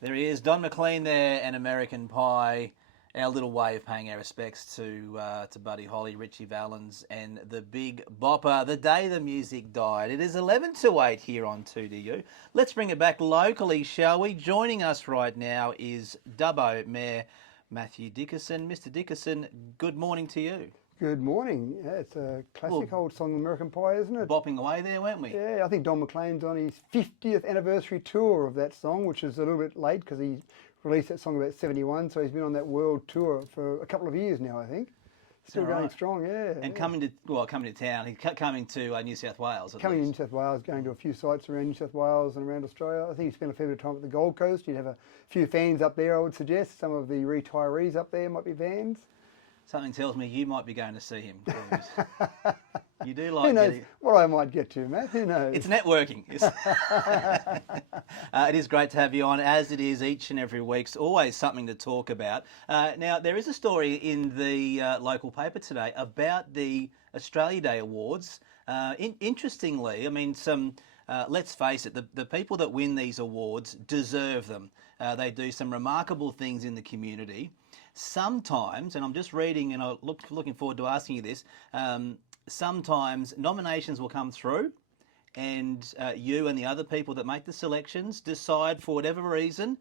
There he is, Don McLean there, and American Pie. Our little way of paying our respects to Buddy Holly, Richie Valens, and the Big Bopper. The day the music died. It is 11 to 8 here on 2DU. Let's bring it back locally, shall we? Joining us right now is Dubbo Mayor Matthew Dickerson. Mr. Dickerson, good morning to you. Good morning. Yeah, it's a classic old song, American Pie, isn't it? Bopping away there, weren't we? Yeah, I think Don McLean's on his 50th anniversary tour of that song, which is a little bit late because he released that song about 71, so he's been on that world tour for a couple of years now, I think. Still going strong, yeah. And coming to town, he's coming to New South Wales. Coming to New South Wales, going to a few sites around New South Wales and around Australia. I think he spent a fair bit of time at the Gold Coast. You'd have a few fans up there, I would suggest. Some of the retirees up there might be fans. Something tells me you might be going to see him. You do like. Who knows what I might get to, Matt? Who knows? It's networking. It is great to have you on, as it is each and every week. It's always something to talk about. Now, there is a story in the local paper today about the Australia Day Awards. Interestingly, I mean, let's face it, the people that win these awards deserve them. They do some remarkable things in the community. Sometimes, and I'm just reading and I'm looking forward to asking you this, sometimes nominations will come through and you and the other people that make the selections decide for whatever reason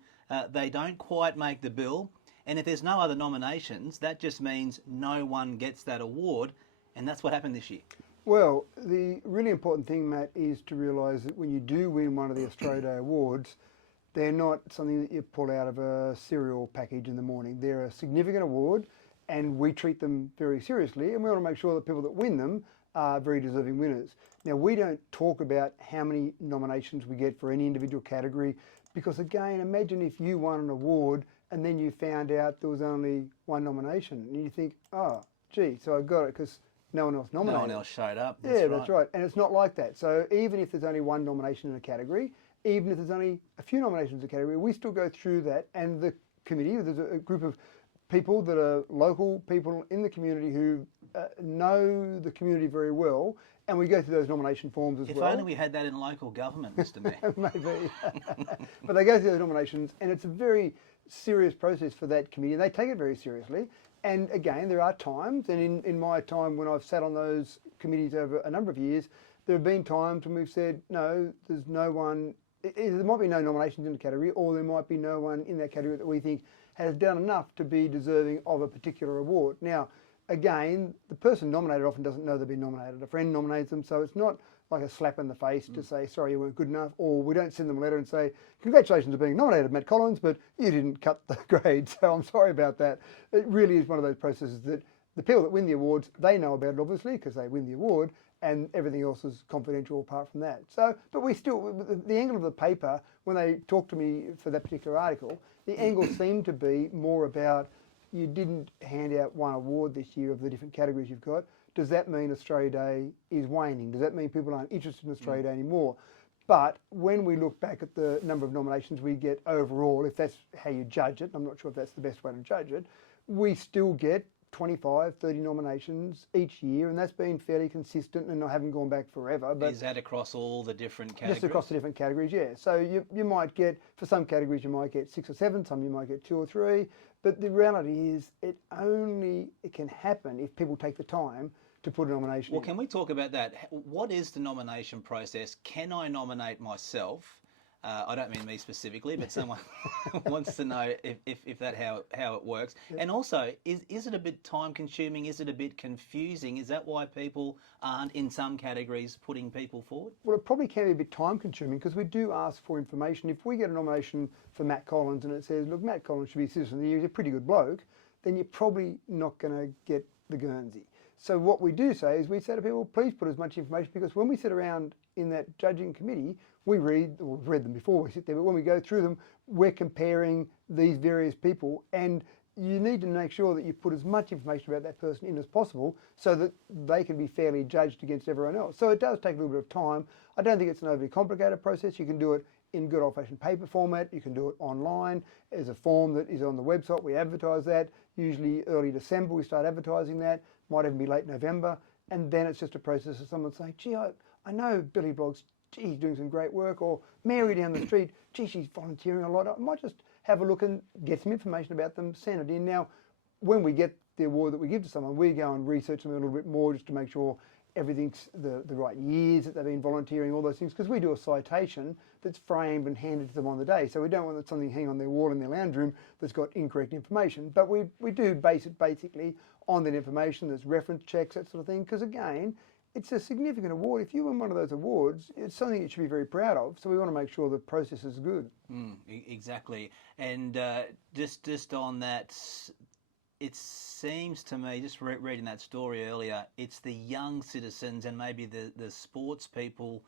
they don't quite make the bill. And if there's no other nominations, that just means no one gets that award. And that's what happened this year. Well, the really important thing, Matt, is to realise that when you do win one of the Australia Day Awards, they're not something that you pull out of a cereal package in the morning. They're a significant award, and we treat them very seriously, and we want to make sure that people that win them are very deserving winners. Now, we don't talk about how many nominations we get for any individual category, because again, imagine if you won an award and then you found out there was only one nomination, and you think, oh, gee, so I got it because no one else nominated. No one else showed up. That's right. And it's not like that. So even if there's only one nomination in a category, even if there's only a few nominations in a category, we still go through that, and the committee, there's a group of people that are local people in the community who know the community very well, and we go through those nomination forms as well. If only we had that in local government, Mr. Mayor. Maybe. But they go through those nominations, and it's a very serious process for that committee, and they take it very seriously. And again, there are times, and in my time when I've sat on those committees over a number of years, there have been times when we've said, no, there's no one. There might be no nominations in the category, or there might be no one in that category that we think has done enough to be deserving of a particular award. Now, again, the person nominated often doesn't know they've been nominated. A friend nominates them, so it's not like a slap in the face to say, sorry, you weren't good enough, or we don't send them a letter and say, congratulations on being nominated, Matt Collins, but you didn't cut the grade, so I'm sorry about that. It really is one of those processes that the people that win the awards, they know about it, obviously, because they win the award, and everything else is confidential apart from that. So, but we still, the angle of the paper, when they talk to me for that particular article, the angle seemed to be more about, you didn't hand out one award this year of the different categories you've got. Does that mean Australia Day is waning? Does that mean people aren't interested in Australia Day anymore? But when we look back at the number of nominations we get overall, if that's how you judge it, I'm not sure if that's the best way to judge it, we still get 25, 30 nominations each year, and that's been fairly consistent, and I haven't gone back forever. But is that across all the different categories? Just across the different categories, yeah. So you might get, for some categories you might get 6 or 7, some you might get 2 or 3, but the reality is it can happen if people take the time to put a nomination in. Well, can we talk about that? What is the nomination process? Can I nominate myself? I don't mean me specifically, but someone wants to know if that how it works. Yeah. And also, is it a bit time consuming? Is it a bit confusing? Is that why people aren't in some categories putting people forward? Well, it probably can be a bit time consuming because we do ask for information. If we get a nomination for Matt Collins and it says, look, Matt Collins should be Citizen of the Year, he's a pretty good bloke, then you're probably not going to get the Guernsey. So what we do say is we say to people, please put as much information, because when we sit around in that judging committee, we've read them before we sit there, but when we go through them, we're comparing these various people, and you need to make sure that you put as much information about that person in as possible so that they can be fairly judged against everyone else. So it does take a little bit of time. I don't think it's an overly complicated process. You can do it in good old-fashioned paper format. You can do it online. There's a form that is on the website. We advertise that. Usually early December we start advertising that. Might even be late November. And then it's just a process of someone saying, gee, I know Billy blogs, gee, he's doing some great work, or Mary down the street, gee, she's volunteering a lot. I might just have a look and get some information about them, send it in. Now, when we get the award that we give to someone, we go and research them a little bit more just to make sure everything's the right years that they've been volunteering, all those things, because we do a citation that's framed and handed to them on the day. So we don't want something hanging on their wall in their lounge room that's got incorrect information. But we do base it basically on that information. There's reference checks, that sort of thing, because again, it's a significant award. If you win one of those awards, it's something you should be very proud of. So we want to make sure the process is good. Exactly. And just on that, it seems to me, just reading that story earlier, it's the young citizens and maybe the sports people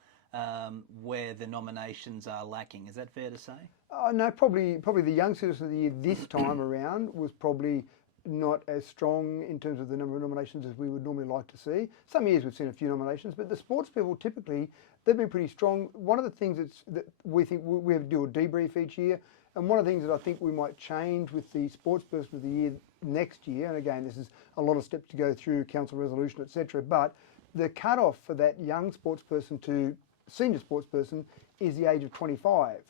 where the nominations are lacking. Is that fair to say? No, probably the young citizen of the year this time around was probably not as strong in terms of the number of nominations as we would normally like to see. Some years we've seen a few nominations, but the sports people typically, they've been pretty strong. One of the things that we think we have to do a debrief each year, and one of the things that I think we might change with the sports person of the year next year, and again, this is a lot of steps to go through, council resolution, etc., but the cut-off for that young sports person to senior sports person is the age of 25.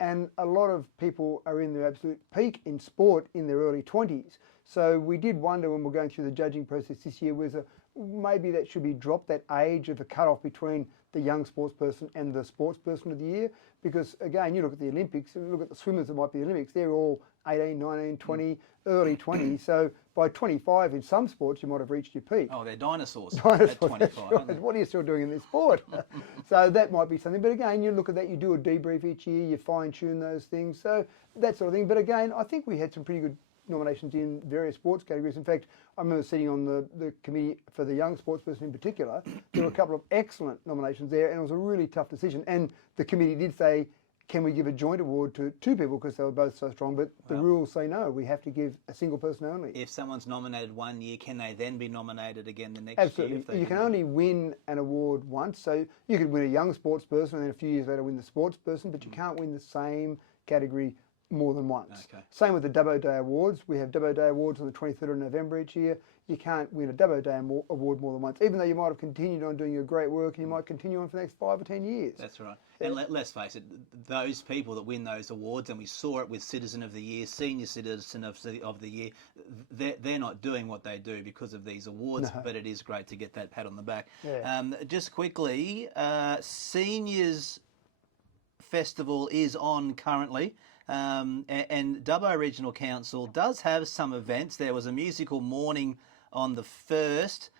And a lot of people are in their absolute peak in sport in their early 20s. So we did wonder when we're going through the judging process this year whether maybe that should be dropped, that age of a cut-off between the young sports person and the sports person of the year. Because again, you look at the Olympics, you look at the swimmers that might be the Olympics, they're all 18, 19, 20, early 20s. So by 25 in some sports, you might have reached your peak. Oh, they're dinosaurs. Dinosaurs, at 25. right. What are you still doing in this sport? So that might be something. But again, you look at that, you do a debrief each year, you fine-tune those things. So that sort of thing. But again, I think we had some pretty good nominations in various sports categories. In fact, I remember sitting on the committee for the young sports person in particular. There were a couple of excellent nominations there, and it was a really tough decision. And the committee did say, can we give a joint award to two people because they were both so strong? But the rules say no, we have to give a single person only. If someone's nominated one year, can they then be nominated again the next Absolutely. year? Absolutely. You can only win an award once. So you could win a young sports person and then a few years later win the sports person, but you can't win the same category more than once. Okay. Same with the Dubbo Day Awards. We have Dubbo Day Awards on the 23rd of November each year. You can't win a Dubbo Day Award more than once, even though you might have continued on doing your great work and you might continue on for the next 5 or 10 years. That's right. And let's face it, those people that win those awards, and we saw it with Citizen of the Year, Senior Citizen of the Year, they're not doing what they do because of these awards, but it is great to get that pat on the back. Yeah. Just quickly, Seniors Festival is on currently. And Dubbo Regional Council does have some events. There was a musical morning on the 1st.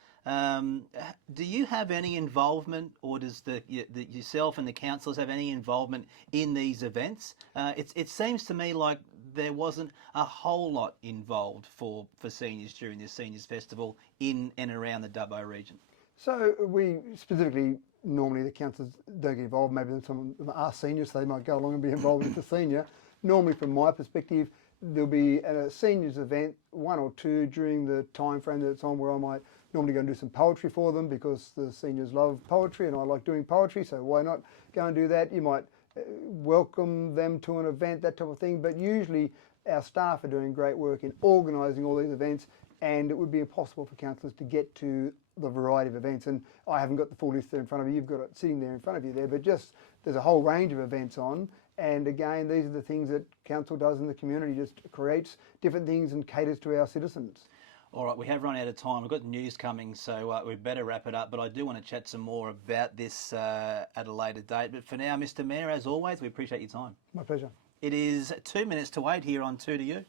Do you have any involvement, or does yourself and the councillors have any involvement in these events? It seems to me like there wasn't a whole lot involved for seniors during this Seniors Festival in and around the Dubbo region. So we specifically, normally the councillors don't get involved. Maybe some of them are seniors, so they might go along and be involved with the senior. Normally, from my perspective, there'll be a seniors event, one or two during the time frame that it's on, where I might normally go and do some poetry for them because the seniors love poetry and I like doing poetry, so why not go and do that? You might welcome them to an event, that type of thing, but usually our staff are doing great work in organising all these events, and it would be impossible for councillors to get to the variety of events. And I haven't got the full list there in front of you, you've got it sitting there in front of you there, but just there's a whole range of events on. And again, these are the things that council does in the community, just creates different things and caters to our citizens. All right, we have run out of time. We've got news coming, so we better wrap it up. But I do want to chat some more about this at a later date. But for now, Mr. Mayor, as always, we appreciate your time. My pleasure. It is 2 minutes to 8 here on 2 to You.